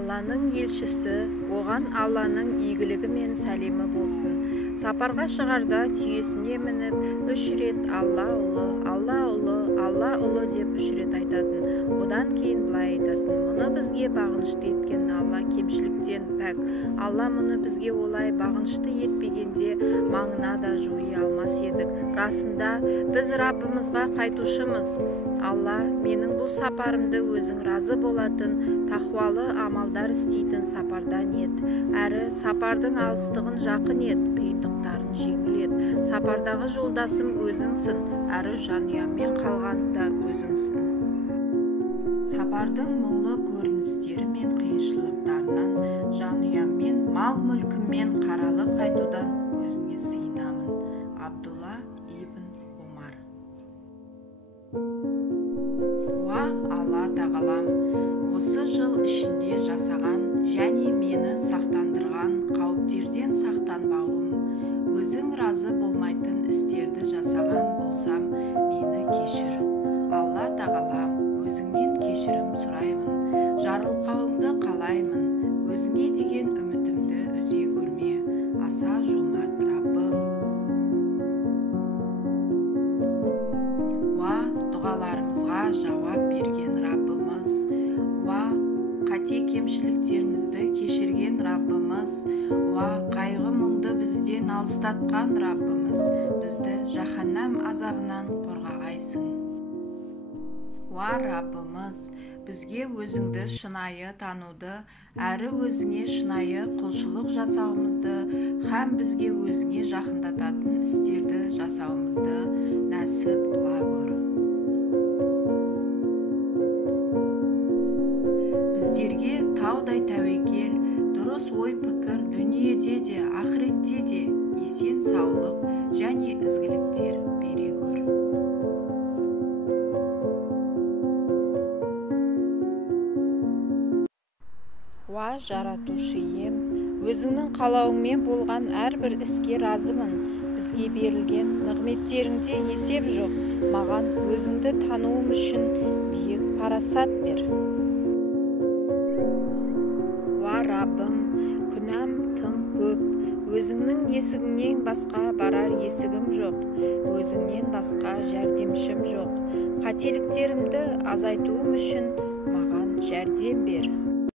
Алланың елшісі, оған Алланың игілігі мен сәлемі болсын. Сапарға шығарда түйесіне мініп, 3 рет Алла ұлы, Алла ұлы, Алла ұлы деп 3 рет айтатын. Одан кейін былай айтатын: мұны бізге бағынышты еткен Алла кемшіліктен пәк. Алла мұны бізге олай бағынышты етпегенде маңына да жуи алмас едік. Расында біз Раббымызға қайтушымыз. Алла, менің бұл сапарымды өзің разы болатын, тақуалы амалдар істейтін сапардан ет. Әрі сапардың алыстығын жақын ет, қиындықтарын жеңіл ет. Сапардағы жолдасым өзіңсің, әрі жанұяммен қалған да өзіңсің. Сапардың мұңлы көріністері мен қиыншылықтарынан жанұяммен, мал-мүлкіммен қаралы қайтудан өзіңе сыйынамын. Абдулла ибн Умар. Уа Алла тағалам, осы жыл ішінде жасаған және мені сақтандырған қауіптерден сақтанбауым, өзің разы болмайтын істерді жасаған болсам, мені кешір. Алла тағалам, өзіңнен кешірім сұраймын, жарылқауыңды қалаймын, өзіңе деген үмітімді үзе көрме, аса жомарт Раббым. Уа дұғаларымызға жауап берген Раббымыз, уа қате кемшіліктерімізді кешірген Раббымыз, уа қайғы мұңды бізден алыстатқан Раббымыз, бізді жаһаннам азабынан қорғағайсың. Уа Раббымыз, бізге өзіңді шынайы тануды, әрі өзіңе шынайы құлшылық жасауымызды, һәм бізге өзіңе жақындататын істерді жасауымызды нәсіп қыла көр. Біздерге таудай тәуекел, дұрыс ой пікір дүниеде де, ақыретте де есен саулық және ізгіліктер бере көр. Уа жаратушы ием, өзіңнің қалауыңмен болған әрбір іске разымын. Бізге берілген нығметтеріңде есеп жоқ. Маған өзіңді тануым үшін биік парасат бер. Уа Раббым, күнәм тым көп. Өзіңнің есігіңнен басқа барар есігім жоқ. Өзіңнен басқа жәрдемшім жоқ. Қателіктерімді азайтуым үшін маған жәрдем бер.